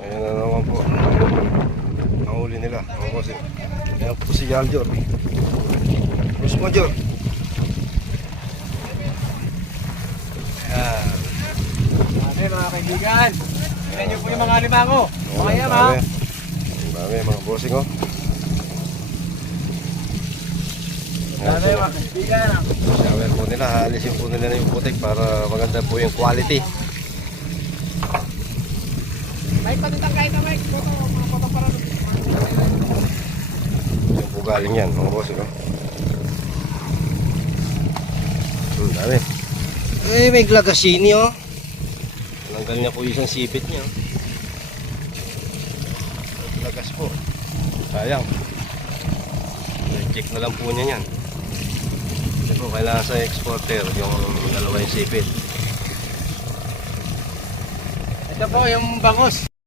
Ayan na naman po. Nahuli nila. Mga bossing. Ayan po si Yaljor. Bruce Major. Ayan. Dami mga kaibigan. Tignan nyo po yung mga limango. Mga yan ha. Ang dami mga bossing oh. Dami mga kaibigan. Shower po nila. Haalisin po nila yung putik para maganda po yung quality. Mike, patitang kahit na Mike. Mga photo para doon. Yan po galing yan mga bossing oh. Dami. Eh may glagasini oh. Tanggal niya po isang sipit niya. Lagas po. Sayang. Check na lang po niya yan. Kasi po kailangan sa exporter yung dalawa yung sipit. Ito po yung bangos.